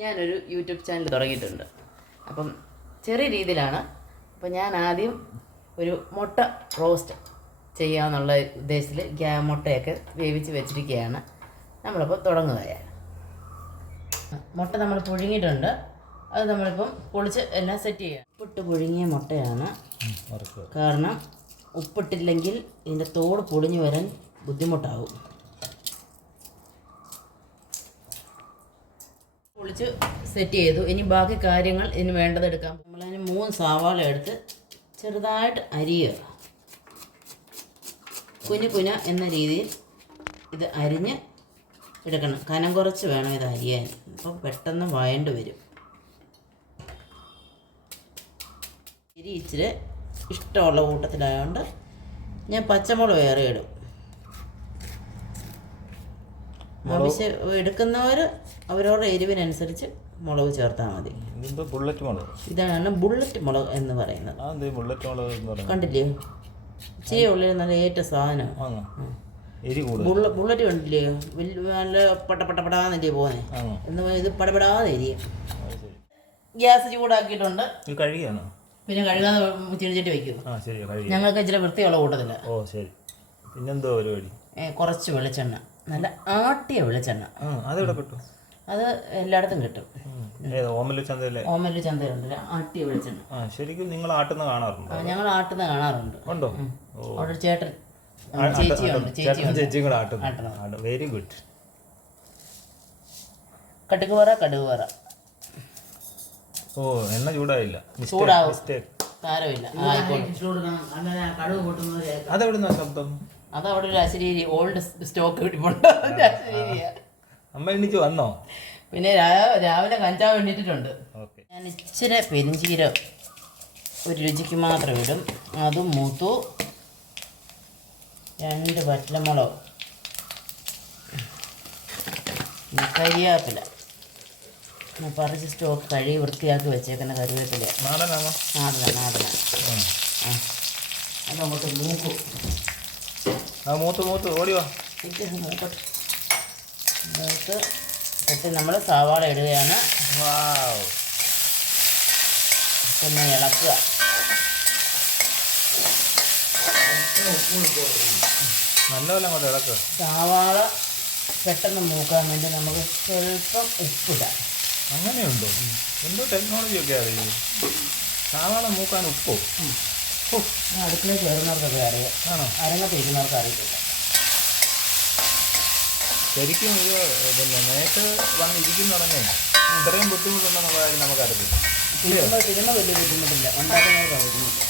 ഞാനൊരു YouTube channel തുടങ്ങിയിട്ടുണ്ട്. അപ്പം ചെറിയ രീതിയിലാണ്. അപ്പം ഞാൻ ആദ്യം ഒരു മുട്ട റോസ്റ്റ് ചെയ്യാമെന്നുള്ള ഉദ്ദേശത്തിൽ മുട്ടയൊക്കെ വേവിച്ച് വെച്ചിരിക്കുകയാണ്. നമ്മളിപ്പോൾ തുടങ്ങുകയാണ്. മുട്ട നമ്മൾ പുഴുങ്ങിയിട്ടുണ്ട്. അത് നമ്മളിപ്പം പൊളിച്ച് എല്ലാം സെറ്റ് ചെയ്യുക. ഉപ്പിട്ട് പുഴുങ്ങിയ മുട്ടയാണ്. കാരണം ഉപ്പിട്ടില്ലെങ്കിൽ ഇതിൻ്റെ തോട് പൊളിഞ്ഞു വരാൻ ബുദ്ധിമുട്ടാവും. പൊളിച്ച് സെറ്റ് ചെയ്തു. ഇനി ബാക്കി കാര്യങ്ങൾ ഇതിന് വേണ്ടതെടുക്കാം. നമ്മളതിന് 3 സവാള എടുത്ത് ചെറുതായിട്ട് അരിയുക. കുന എന്ന രീതിയിൽ ഇത് അരിഞ്ഞ് എടുക്കണം. കനം കുറച്ച് വേണം ഇത് അരിയാൻ. അപ്പം പെട്ടെന്ന് വഴണ്ട് വരും. അരി ഇച്ചിരി ഇഷ്ടമുള്ള കൂട്ടത്തിലായതുകൊണ്ട് ഞാൻ പച്ചമുളക് വേറെ ഇടും. ആവശ്യം എടുക്കുന്നവർ അവരവരുടെ എരിവിനനുസരിച്ച് മുളക് ചേർത്താൽ മതി. ബുള്ളറ്റ് മുളക്, ഇതാണ് ബുള്ളറ്റ് മുളക് എന്ന് പറയുന്നത്. ബുള്ളറ്റ് മുളക് കണ്ടില്ലേ? ഇച്ചിരി ഉള്ളിൽ നല്ല ഏറ്റ സാധനം. ബുള്ളറ്റ് കണ്ടില്ലേ? നല്ല പടപടാന്നല്ലേ പോകുന്നത്. എന്ന് ഇത് പടപടാതെ എരിയും. ഗ്യാസ് ചൂടാക്കിയിട്ടുണ്ട്. കഴുകിയാണോ? പിന്നെ കഴുകാതെ ചെടിച്ചട്ടി വയ്ക്കും. ഞങ്ങൾക്ക് ഇച്ചിരി വൃത്തിയുള്ള കൂട്ടത്തില്ല. ഓ ശരി. പിന്നെന്തോ പരിപാടി? കുറച്ച് വെളിച്ചെണ്ണ, നല്ല ആട്ടിയ വെളിച്ചെണ്ണ. അതെവിടെ കിട്ടും? അത് എല്ലായിടത്തും കിട്ടും. ഓമല്ലൂർ ചന്തയിലുണ്ട് ആട്ടിയ വെളിച്ചെണ്ണ. ശരിക്കും നിങ്ങൾ ആട്ടുന്ന കാണാറുണ്ട്? ഞങ്ങൾ ആട്ടുന്ന കാണാറുണ്ട്. ഉണ്ടോ? അവിടെ ചേട്ടൻ ചേച്ചിയും കൂടെ ആട്ടുന്നു. Very good. കടുക് വറ. ഓ എണ്ണ ചൂടായില്ല. ചൂടാവും, സാരമില്ല. അതെവിടുന്ന ശബ്ദം? അതവിടെ ഒരു അശരീരി ഓൾഡ് സ്റ്റോക്ക് കിട്ടിപ്പോണ്ട്. അമ്മ എണ്ണിച്ച് വന്നോ? പിന്നെ രാവിലെ കഞ്ചാവ് എണ്ണിട്ടിട്ടുണ്ട്. ഞാൻ ഇച്ചിരി പെരിഞ്ചീരം ഒരു രുചിക്ക് മാത്രം ഇടും. അതും മൂത്തു. 2 പച്ചമുളക്, കരിവേപ്പില, പറിച്ച് സ്റ്റോക്ക് കഴുകി വൃത്തിയാക്കി വെച്ചേക്കുന്ന കറിവേപ്പില. നാടനാണ്. അതങ്ങോട്ട് മൂക്കും. മൂത്ത് ഓടിയോ? മൂത്ത് ഇട്ട് നമ്മൾ സവാള ഇടുകയാണ്. പിന്നെ ഇളക്കുക. നല്ലപോലെ അങ്ങോട്ട് ഇളക്കുക. സവാള പെട്ടെന്ന് മൂക്കാൻ വേണ്ടി നമുക്ക് സ്വല്പം ഉപ്പിടാം. അങ്ങനെയുണ്ടോ? എന്തോ ടെക്നോളജി ഒക്കെ അറിയും. സവാള മൂക്കാൻ ഉപ്പോ? അടുക്കളയിൽ ചേർന്നവർക്കൊക്കെ അറിയാം. ആണോ? അരങ്ങത്തിരിക്കുന്നവർക്ക് അറിയത്തില്ല. ശരിക്കും ഇത് പിന്നെ നേരത്തെ വന്നിരിക്കുന്ന ഉടനെ ഇത്രയും ബുദ്ധിമുട്ടുണ്ടെന്നുള്ള കാര്യം നമുക്കറിയില്ല. തിരുമ്മ വലിയ ബുദ്ധിമുട്ടില്ല.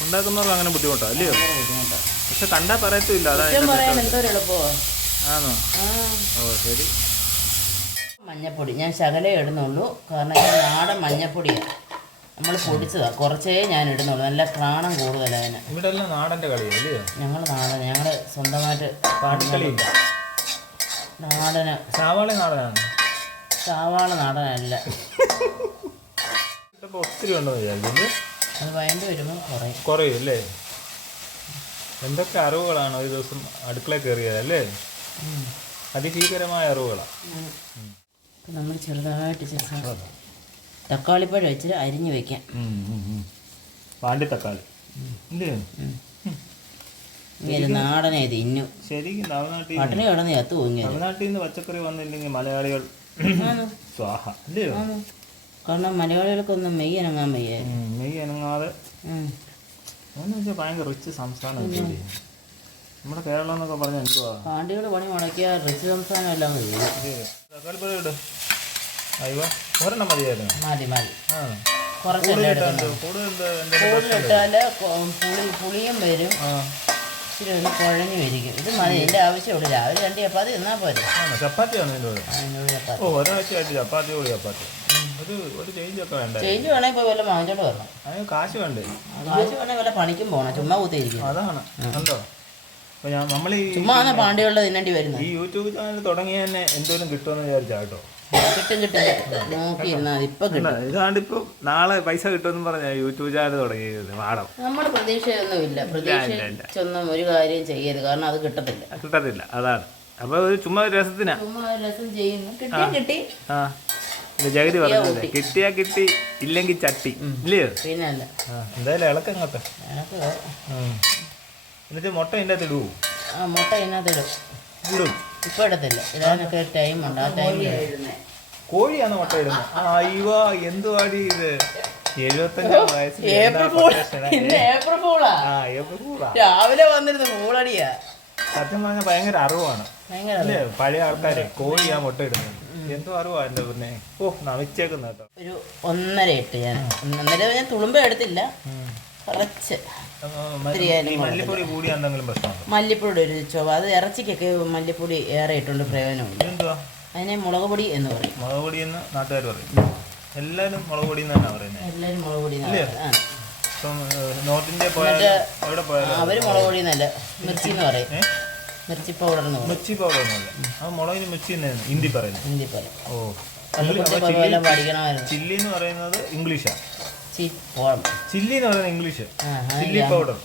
ഉണ്ടാക്കുന്നവർക്ക് അങ്ങനെ ബുദ്ധിമുട്ടാണ് അല്ലയോ? ബുദ്ധിമുട്ടാണ്. പക്ഷെ കണ്ടാൽ പറയത്തില്ല. പറയാൻ എന്തൊരു എളുപ്പമോ. ആണോ? ഓ ശരി. മഞ്ഞപ്പൊടി ഞാൻ ശകലേ ഇടുന്നുള്ളൂ. കാരണം ഇത് നാടൻ മഞ്ഞപ്പൊടിയാണ്. നമ്മൾ പൊടിച്ചതാണ്. കുറച്ചേ ഞാൻ ഇടുന്നുള്ളൂ. നല്ല ക്രാണം കൂടുതലാണ് അതിന്. ഇവിടെ എല്ലാം നാടൻ്റെ കളിയല്ലേ? ഞങ്ങൾ സ്വന്തമായിട്ട് പാട്ടുകളിയില്ല. നാടന്. സവാള നാടനാണ്. സവാള നാടനല്ല. ഒത്തിരി ഉണ്ടെന്ന് വിചാരിക്കുന്നു. അത് വയണ്ട് വരുമ്പോൾ കുറയും അല്ലേ? എന്തൊക്കെ അറിവുകളാണ് ഒരു ദിവസം അടുക്കളയിൽ കയറിയത് അല്ലേ? അതിഭീകരമായ അറിവുകളാണ്. നമ്മൾ ചെറുതായിട്ട് തക്കാളിപ്പഴം വെച്ചിട്ട് അരിഞ്ഞ് വെക്കാം. പാണ്ടി തക്കാളി നാടനെ തിന്നു. ശരിക്കും പട്ടിണി കിടന്ന് ചത്തു പോയി. തമിഴ്നാട്ടിൽ നിന്ന് പച്ചക്കറി വന്നില്ലെങ്കിൽ മലയാളികൾ സ്വാഹ അല്ലയോ? കാരണം മലയാളികൾക്കൊന്നും മെയ് അനങ്ങാൻ വയ്യ. മെയ് അനങ്ങാതെ എന്ന് വെച്ചാൽ ഭയങ്കര റിച്ച് സംസ്ഥാനം. നമ്മുടെ കേരളം എന്നൊക്കെ പറഞ്ഞാൽ എന്തുവാ? പാണ്ടികൾ പണി മുടക്കിയ റിച്ച് സംസ്ഥാനം എല്ലാം തക്കാളിപ്പഴം ഇട്. അയ്യോ ഒരെണ്ണം മതിയായിരുന്നു. മതി. കൂടുതലിട്ടാല് പുളിയും വരും. ഇച്ചിരി ഒന്ന് കുഴഞ്ഞു വരിക്കും. ഇത് മതി. ഇതിൻ്റെ ആവശ്യമുള്ളൂ. രാവിലെ 2 ചപ്പാത്തി തിന്നാൽ പോരെ. ചപ്പാത്തിയാണ് ഒരാഴ്ചയായിട്ട് ചപ്പാത്തി ഒരു ചേഞ്ച് ഒക്കെ വേണ്ട. ചേഞ്ച് വേണമെങ്കിൽ ഇപ്പോൾ വല്ല വാങ്ങിച്ചോണ്ട് വരണം. അതിന് കാശ് വേണ്ടേ? കാശ് വേണമെങ്കിൽ വല്ല പണിക്കും പോകണം. ചുമ്മാ കുത്തിയിരിക്കും. അതാണ് കണ്ടോ? അപ്പോൾ നമ്മൾ ഈ ചുമ്മാ പാണ്ടികളുടെ തിന്നേണ്ടി വരുന്നത്. ഈ യൂട്യൂബ് ചാനൽ തുടങ്ങിയ തന്നെ എന്തോരം കിട്ടുമെന്ന് വിചാരിച്ചാ കേട്ടോ. കിട്ടും നോക്കിയിരുന്നാൽ ഇപ്പം കിട്ടും. ഇതാണ്ടിപ്പോൾ നാളെ പൈസ കിട്ടുമെന്ന് പറഞ്ഞാൽ യൂട്യൂബ് ചാനൽ തുടങ്ങിയത്. പാടം. നമ്മൾ പ്രതീക്ഷയൊന്നുമില്ല. പ്രതീക്ഷിച്ചൊന്നും ഒരു കാര്യം ചെയ്യരുത്. കാരണം അത് കിട്ടത്തില്ല. അതാണ്. അപ്പോൾ ഒരു ചുമ്മാ രസത്തിനാ. രസം ചെയ്യുന്നു. കിട്ടി. ഇത് ജഗതി പറഞ്ഞത് കിട്ടിയാ കിട്ടി ഇല്ലെങ്കിൽ ചട്ടി ഇല്ലയോ? പിന്നെ അല്ല എന്തായാലും ഇളക്കം അങ്ങോട്ട്. എന്നിട്ട് മുട്ട ഇതിൻ്റെ അകത്ത് ഇടുവോ? മുട്ട ഇതിനകത്ത് ഇടും. ഇപ്പം ഇടത്തില്ല, ഇടാനൊക്കെ ടൈമുണ്ട്. ആ ടൈമിൽ കോഴിയാണ് മുട്ട ഇടുന്നത്. അയ്യോ എന്തുവാടി ഇത് 75 വയസ്സിൽ ഏപ്രിൽ ഫൂളാ. രാവിലെ വന്നിരുന്നു പൂളടിയാ. സത്യം പറഞ്ഞാൽ ഭയങ്കര അറിവാണ് ഭയങ്കര അല്ലേ പഴയ ആൾക്കാരെ കോഴിയാ മുട്ട ഇടുന്നത്. എന്തോ അറിവാ എൻ്റെ പിന്നെ നമിച്ചേക്കുന്ന കേട്ടോ. ഒരു 1.5 ഇട്ട് ഞാൻ 1.5 ഞാൻ തുളുമ്പ എടുത്തില്ല, കുറച്ച്. മല്ലിപ്പൊടി കൂടി എന്തെങ്കിലും പ്രശ്നമുണ്ടോ? മല്ലിപ്പൊടി ഒരു ചുവ, അത് ഇറച്ചിക്കൊക്കെ മല്ലിപ്പൊടി ഏറെ ഇട്ടുണ്ട് പ്രയോജനമുണ്ട്. എന്തുവാ അതിനെ മുളക് പൊടി എന്ന് പറയും. മുളക് പൊടി എന്ന് നാട്ടുകാർ പറയും. എല്ലാവരും മുളക് പൊടി എന്ന് തന്നെ പറയുന്നത്. എല്ലാവരും മുളക് പൊടി. ഇപ്പം നോർത്ത് ഇന്ത്യ പോയാൽ എവിടെ പോയാലും അവര് മുളക് പൊടി എന്നല്ല, മിർച്ചി എന്ന് പറയും. മിർച്ചി പൗഡർ എന്ന് പറയും. മിർച്ചി പൗഡർ എന്നല്ല, അത് മുളകിന് മിർച്ചി തന്നെയാണ് ഹിന്ദി പറയുന്നത്. ഹിന്ദി പറയും. ഓ എല്ലാം പഠിക്കണമായിരുന്നു. ചില്ലി എന്ന് പറയുന്നത് ഇംഗ്ലീഷാണ്. ചില്ലി എന്ന് പറയുന്നത് ഇംഗ്ലീഷ്. ചില്ലി പൗഡർ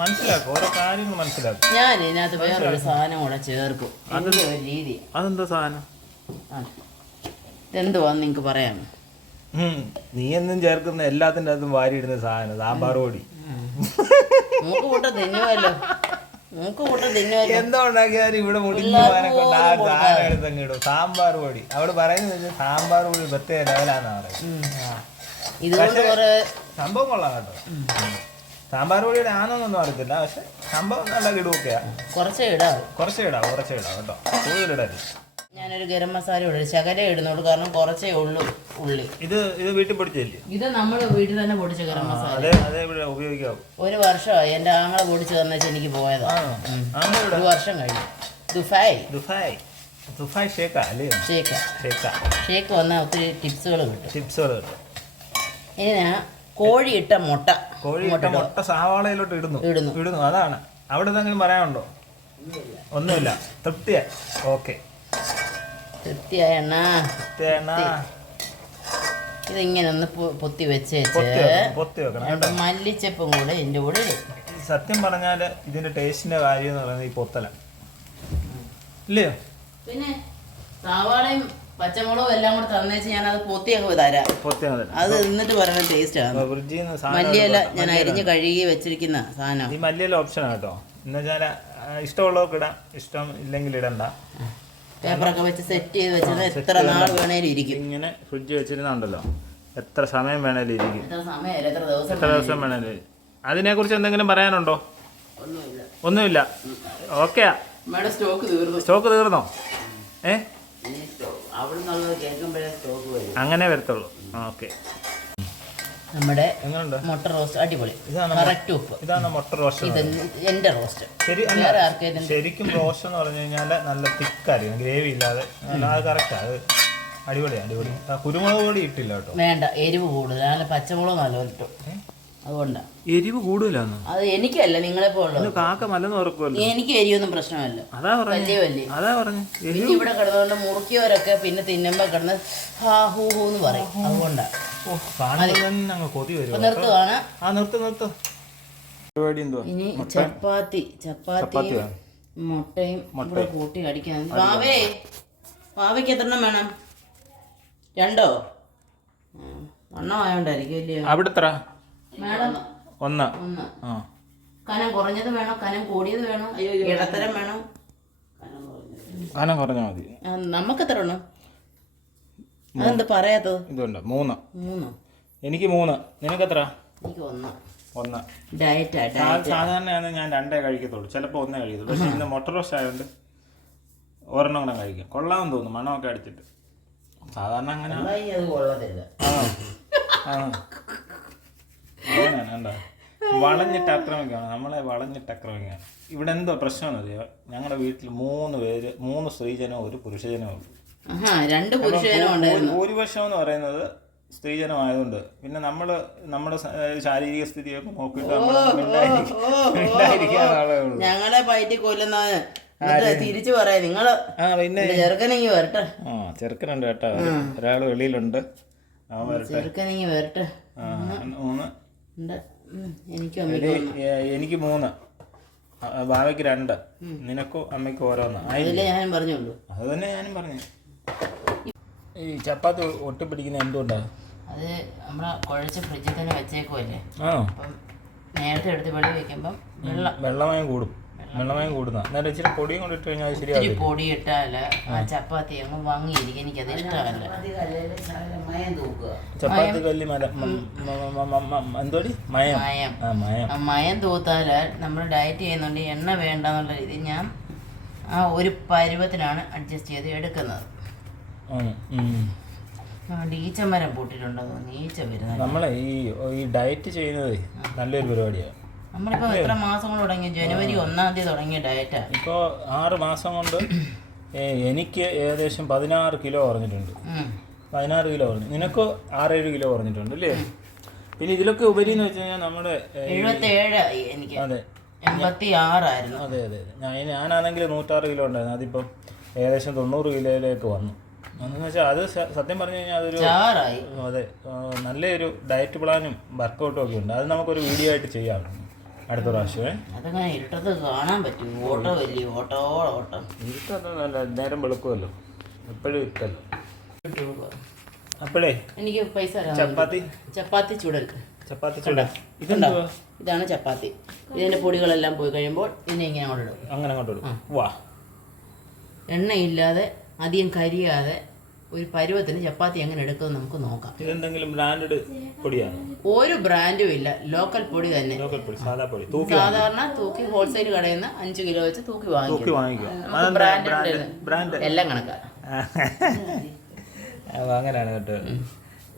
മനസ്സിലാക്കും, ഓരോ കാര്യങ്ങൾ മനസ്സിലാക്കും. ഞാൻ ഇതിനകത്ത് വേറൊരു സാധനം കൂടെ ചേർക്കും. അതിന്റെ ഒരു രീതി. അതെന്താ സാധനം? ഇതെന്തുവാന്ന് നിങ്ങക്ക് പറയാം. നീ എന്നും ചേർക്കുന്ന എല്ലാത്തിൻ്റെ അകത്തും വാരി ഇടുന്ന സാധനം സാമ്പാർ പൊടി. മൂക്ക് കൂട്ട തിന്നുവല്ലോ, മൂക്ക് കൂട്ട തിന്നുവല്ലോ. എന്തോ ഉണ്ടാക്കിയാലും ഇവിടെ മുടിഞ്ഞു പോകാനെ കൊണ്ട് ആ സാധനം എടുത്തങ്ങ് ഇടും. സാമ്പാർ പൊടി അവിടെ പറയുന്നത് സാമ്പാർ പൊടി പ്രത്യേക ലെവലാന്നാ പറയുന്നത്. ഇതുകൊണ്ട് കുറെ സംഭവം കൊള്ളാം കേട്ടോ. സാമ്പാർ പൊടിയുടെ ആണെന്നൊന്നും അറിയത്തില്ല, പക്ഷെ സംഭവം നല്ല ഇടുവൊക്കെയാ. കുറച്ചേ ഇടാം കേട്ടോ, കൂടുതലിടരുത്. ഞാനൊരു ഗരം മസാല ഇടും, ശകലം ഇടുന്നുള്ളൂ, കാരണം കുറച്ചേ ഉള്ളൂ ഉള്ളി. ഇത് വീട്ടിൽ പൊടിച്ചില്ലേ? ഇത് നമ്മൾ വീട്ടിൽ തന്നെ പൊടിച്ച ഗരം മസാല. അതേ ഉപയോഗിക്കാവൂ. ഒരു വർഷമായി എൻ്റെ ആങ്ങളെ പൊടിച്ച് തന്നേച്ച് എനിക്ക് പോയതാ. ഒരു വർഷം കഴിഞ്ഞു. ദുഫായ് ഷേക്ക് വന്നാൽ ഒത്തിരി ടിപ്സുകൾ കിട്ടും. ഇനി കോഴി ഇട്ട മുട്ട സവാളയിലോട്ട് ഇടുന്നു. അതാണ് അവിടെ എന്തെങ്കിലും പറയാനുണ്ടോ? ഒന്നുമില്ല. തൃപ്തിയായി. ഓക്കെ, തൃപ്തിയായ എണ്ണ ഇതിങ്ങനെ ഒന്ന് പൊത്തി വെച്ച് മല്ലിച്ചപ്പും കൂടെ ഇതിൻ്റെ കൂടെ ഇടും. സത്യം പറഞ്ഞാൽ ഇതിന്റെ ടേസ്റ്റിന്റെ കാര്യം എന്ന് പറയുന്നത് ഈ പൊത്തല ഇല്ലയോ? പിന്നെ സവാളയും പച്ചമുളകും എല്ലാം കൂടെ തന്നേച്ച് ഞാൻ അത് പൊത്തി അങ്ങ് തരാം. അത് എന്നിട്ട് പറയുന്ന ടേസ്റ്റ് ആണ്. മല്ലിയില ഞാൻ അരിഞ്ഞ് കഴുകി വെച്ചിരിക്കുന്ന സാധനം. ഈ മല്ലിയില ഓപ്ഷനാണ് കേട്ടോ. എന്ന് വെച്ചാൽ ഇഷ്ടമുള്ളവർക്ക് ഇടാം, ഇഷ്ടം ഇല്ലെങ്കിൽ ഇടണ്ട. പേപ്പറൊക്കെ വെച്ച് സെറ്റ് ചെയ്ത് വെച്ചത് എത്ര നാൾ വേണേലും ഇരിക്കും. ഇങ്ങനെ ഫ്രിഡ്ജ് വെച്ചിരുന്നുണ്ടല്ലോ, എത്ര സമയം വേണേലും ഇരിക്കും. എത്ര ദിവസം വേണേലും. അതിനെ കുറിച്ച് എന്തെങ്കിലും പറയാനുണ്ടോ? ഒന്നുമില്ല. ഓക്കെയാ. സ്റ്റോക്ക് തീർന്നോ? അങ്ങനെ വരത്തുള്ളൂ. ഓക്കെ. നമ്മുടെ മുട്ട റോസ്റ്റ് അടിപൊളി. കറക്റ്റ് ഉപ്പ്. ഇതാണ് മുട്ട റോസ്റ്റ്. ഇത് എന്റെ റോസ്റ്റ്. ശരിക്കും റോസ്റ്റ് എന്ന് പറഞ്ഞു കഴിഞ്ഞാൽ നല്ല തിക്കായിരിക്കും, ഗ്രേവി ഇല്ലാതെ. അത് കറക്റ്റാ, അത് അടിപൊളി. കുരുമുളക് പൊടി ഇട്ടില്ല കേട്ടോ. വേണ്ട, എരിവ് കൂടുതൽ. നല്ല പച്ചമുളക് നല്ലോണം ഇട്ടു. അതുകൊണ്ടാണ് എരിവ് കൂടുതലാണ്. അത് എനിക്കല്ല, നിങ്ങളെ പോലുള്ള കാക്ക മലന്ന് ഓർക്കുമല്ലോ. എനിക്ക് എരിവൊന്നും പ്രശ്നമല്ല. അതാ പറഞ്ഞു പിന്നെ ഇവിടെ കിടന്നുകൊണ്ട് മുറുക്കിയവരൊക്കെ പിന്നെ തിന്നുമ്പോ കിടന്ന് ഹാ ഹൂ എന്ന് പറയും. അതുകൊണ്ടാണ്. നിർത്തുവാണ്. ഇനി ചപ്പാത്തിയും മുട്ടയും ഇവിടെ കൂട്ടി അടിക്കാൻ. പാവയ്ക്ക് എത്രണ്ണം വേണം? 2 എണ്ണമായോണ്ടായിരിക്കും ഇല്ലയോ? അവിടെ മേഡം 1. കനം കുറഞ്ഞത് വേണോ, കനം കൂടിയത് വേണോ, ഇടത്തരം വേണോ? കനം കുറഞ്ഞാൽ മതി. നമുക്ക് എത്ര എണ്ണം? അതെന്താ പറയാത്തത്? ഇതുണ്ട് 3. എനിക്ക് 3. നിനക്ക് എത്ര? എനിക്ക് 1. സാധാരണയാണ് ഞാൻ 2 കഴിക്കത്തുള്ളൂ, ചിലപ്പോൾ 1 കഴിക്കത്തുള്ളൂ. പക്ഷെ ഇന്ന് മുട്ട റോസ്റ്റ് ആയതുകൊണ്ട് 1 കൂടെ കഴിക്കാം. കൊള്ളാമെന്ന് തോന്നുന്നു, മണമൊക്കെ അടിച്ചിട്ട്. സാധാരണ അങ്ങനെ വളഞ്ഞിട്ട് ആക്രമിക്കുകയാണ് നമ്മളെ. ഇവിടെ എന്തോ പ്രശ്നമെന്ന് അറിയാം. ഞങ്ങളുടെ വീട്ടിൽ 3 പേര്, 3 സ്ത്രീജനവും 1 പുരുഷജനവും ഉള്ളൂ. 2 പുരുഷജനം. ഭൂരിപക്ഷം എന്ന് പറയുന്നത് സ്ത്രീജനമായതുകൊണ്ട് പിന്നെ നമ്മുടെ ശാരീരിക സ്ഥിതിയൊക്കെ നോക്കിയിട്ട് ഞങ്ങളെ പയറ്റി കൊല്ലുന്ന തിരിച്ചു പറയാ നിങ്ങള്. പിന്നെ ചെറുക്കനെങ്കിൽ വരട്ടെ. ചെറുക്കനുണ്ട് കേട്ടോ, ഒരാള് വെളിയിലുണ്ട്. ചെറുക്കനെങ്കിൽ വരട്ടെ. എനിക്ക് 3, ബാവയ്ക്ക് 2, നിനക്കോ അമ്മയ്ക്കോ ഓരോന്ന്. ഞാനും പറഞ്ഞോളൂ. അത് തന്നെ ഞാനും പറഞ്ഞു. ഈ ചപ്പാത്തി ഒട്ടിപ്പിടിക്കുന്ന എന്തുകൊണ്ടാണ്? അത് നമ്മളെ കുഴച്ച് ഫ്രിഡ്ജിൽ തന്നെ വെച്ചേക്കുമല്ലേ. ആണോ? അപ്പം നേരത്തെ എടുത്ത് വെളി വെക്കുമ്പം വെള്ളമയം കൂടുന്ന അന്നേരം ഇച്ചിരി പൊടിയും കൊണ്ട് ഇട്ട് കഴിഞ്ഞാൽ ഒത്തിരി ശരിയാവും. പൊടി ഇട്ടാൽ ആ ചപ്പാത്തി അങ്ങ് വങ്ങിയിരിക്കും. എനിക്കത് ഇഷ്ടമല്ല. ചപ്പാത്തി കല്ലി എന്തോടി മയം. മയം ആ മയം. മയം തൂത്താൽ നമ്മൾ ഡയറ്റ് ചെയ്യുന്നുണ്ട്, എണ്ണ വേണ്ടെന്നുള്ള രീതി ഞാൻ ആ ഒരു പരുവത്തിനാണ് അഡ്ജസ്റ്റ് ചെയ്ത് എടുക്കുന്നത്. ഈച്ചമരം പൂട്ടിട്ടുണ്ടോ? ഈച്ച വരുന്നത്. നമ്മളെ ഈ ഡയറ്റ് ചെയ്യുന്നത് നല്ലൊരു പരിപാടിയാണ്. നമ്മളിപ്പോൾ എത്ര മാസം കൊണ്ട് തുടങ്ങി? ജനുവരി 1-ാം തീയതി തുടങ്ങിയ ഡയറ്റാണ്. ഇപ്പോൾ 6 മാസം കൊണ്ട് എനിക്ക് ഏകദേശം 16 കിലോ കുറഞ്ഞിട്ടുണ്ട്. 16 കിലോ കുറഞ്ഞു. നിനക്ക് 6-7 കിലോ കുറഞ്ഞിട്ടുണ്ട് അല്ലേ? പിന്നെ ഇതിലൊക്കെ ഉപരി എന്ന് വെച്ച് കഴിഞ്ഞാൽ നമ്മുടെ 77 എനിക്ക്. അതെ, 86 ആയിരുന്നു. അതെ അതെ. ഞാനാണെങ്കിൽ 106 കിലോ ഉണ്ടായിരുന്നു. അതിപ്പം ഏകദേശം 90 കിലോയിലേക്ക് വന്നു. എന്നു വെച്ചാൽ അത് സത്യം പറഞ്ഞു കഴിഞ്ഞാൽ അതൊരു അതെ നല്ലൊരു ഡയറ്റ് പ്ലാനും വർക്കൗട്ടും ഒക്കെ ഉണ്ട്. അത് നമുക്കൊരു വീഡിയോ ആയിട്ട് ചെയ്യാം അടുത്ത പ്രാവശ്യമേ. അതങ്ങനെ ഇരുട്ടത്ത് കാണാൻ പറ്റും. ഓട്ടോ വലിയ ഓട്ടം. ഇരുട്ടൊന്നും നേരം വെളുക്കുമല്ലോ, എപ്പോഴും ഇട്ടല്ലോ. അപ്പോഴേ എനിക്ക് പൈസ ചപ്പാത്തി ചുടൽ. ഇതാണ് ചപ്പാത്തി. ഇതിന്റെ പൊടികളെല്ലാം പോയി കഴിയുമ്പോൾ ഇതിനെ ഇങ്ങനെ അങ്ങോട്ട് ഇടും. അങ്ങനെ അങ്ങോട്ട് ഇടും. വാ, എണ്ണയില്ലാതെ അധികം കരിയാതെ ഒരു പരുവത്തിന് ചപ്പാത്തി എങ്ങനെ എടുക്കുമെന്ന് നമുക്ക് നോക്കാം. ഇതെന്തെങ്കിലും ബ്രാൻഡഡ് പൊടിയാണ്? ഒരു ബ്രാൻഡും ഇല്ല, ലോക്കൽ പൊടി തന്നെ. ലോക്കൽ പൊടി, സാധാ പൊടി. സാധാരണ തൂക്കി ഹോൾസെയിൽ കടയിൽ നിന്ന് 5 കിലോ വെച്ച് തൂക്കി വാങ്ങിക്കും. ബ്രാൻഡ് എല്ലാം കണക്കാ. അങ്ങനെയാണ് കേട്ടോ.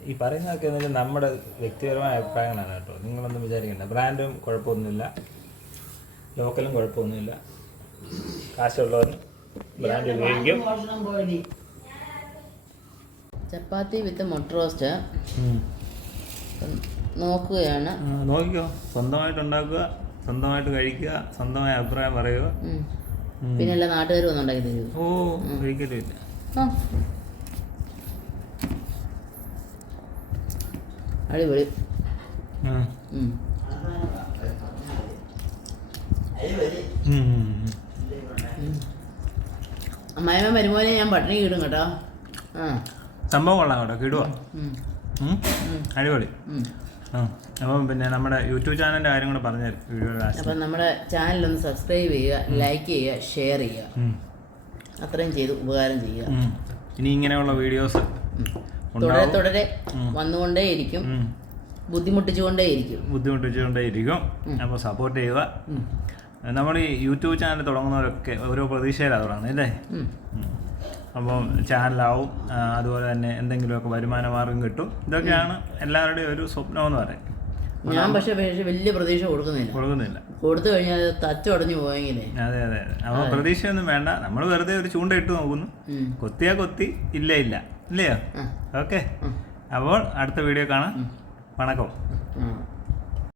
ഈ പറയുന്നതൊക്കെ എന്നുവെച്ചാൽ നമ്മുടെ വ്യക്തിപരമായ അഭിപ്രായങ്ങളാണ് കേട്ടോ. നിങ്ങളൊന്നും വിചാരിക്കണ്ട. ബ്രാൻഡും കുഴപ്പമൊന്നുമില്ല, ലോക്കലും കുഴപ്പമൊന്നുമില്ല. കാശുള്ളവന് ബ്രാൻഡ് ഉപയോഗിക്കും. ചപ്പാത്തി വിത്ത് മുട്ട റോസ്റ്റ് നോക്കുകയാണ്. നോക്കിക്കോ, സ്വന്തമായിട്ട് ഉണ്ടാക്കുക, സ്വന്തമായിട്ട് കഴിക്കുക, സ്വന്തമായ അഭിപ്രായം പറയുക. പിന്നെ എല്ലാ നാട്ടുകാരും ഒന്നും ഉണ്ടാക്കി തരുമോ? ഓ, കഴിക്കലില്ല. അടിപൊളി. അമ്മായിമ്മ വരുമ്പോഴേ ഞാൻ പട്ടിണി കിടും കേട്ടോ. സംഭവം കൊള്ളാം കേട്ടോ, കിടുക. അടിപൊളി. അപ്പം പിന്നെ നമ്മുടെ യൂട്യൂബ് ചാനലിൻ്റെ കാര്യം കൂടെ പറഞ്ഞു തരും വീഡിയോയുടെ. അപ്പം നമ്മുടെ ചാനലൊന്ന് സബ്സ്ക്രൈബ് ചെയ്യുക, ലൈക്ക് ചെയ്യുക, ഷെയർ ചെയ്യുക. അത്രയും ചെയ്ത് ഉപകാരം ചെയ്യുക. ഇനി ഇങ്ങനെയുള്ള വീഡിയോസ് തുടരെ വന്നുകൊണ്ടേയിരിക്കും, ബുദ്ധിമുട്ടിച്ചുകൊണ്ടേയിരിക്കും. അപ്പോൾ സപ്പോർട്ട് ചെയ്യുക. നമ്മൾ ഈ യൂട്യൂബ് ചാനൽ തുടങ്ങുന്നവരൊക്കെ ഓരോ പ്രതീക്ഷയിലാണ് തുടങ്ങുന്നത് അല്ലേ? അപ്പം ചാനലാവും, അതുപോലെ തന്നെ എന്തെങ്കിലുമൊക്കെ വരുമാന മാർഗം കിട്ടും. ഇതൊക്കെയാണ് എല്ലാവരുടെയും ഒരു സ്വപ്നം എന്ന് പറയും. ഞാൻ പക്ഷേ വലിയ പ്രതീക്ഷ കൊടുക്കുന്നില്ല. കൊടുത്തു കഴിഞ്ഞാൽ തച്ചുടഞ്ഞു പോയെങ്കിലേ. അതെ അതെ. അപ്പോൾ പ്രതീക്ഷയൊന്നും വേണ്ട. നമ്മൾ വെറുതെ ഒരു ചൂണ്ട ഇട്ട് നോക്കുന്നു. കൊത്തിയാ കൊത്തി, ഇല്ല ഇല്ലയോ? ഓക്കെ. അപ്പോൾ അടുത്ത വീഡിയോ കാണാം. വണക്കം.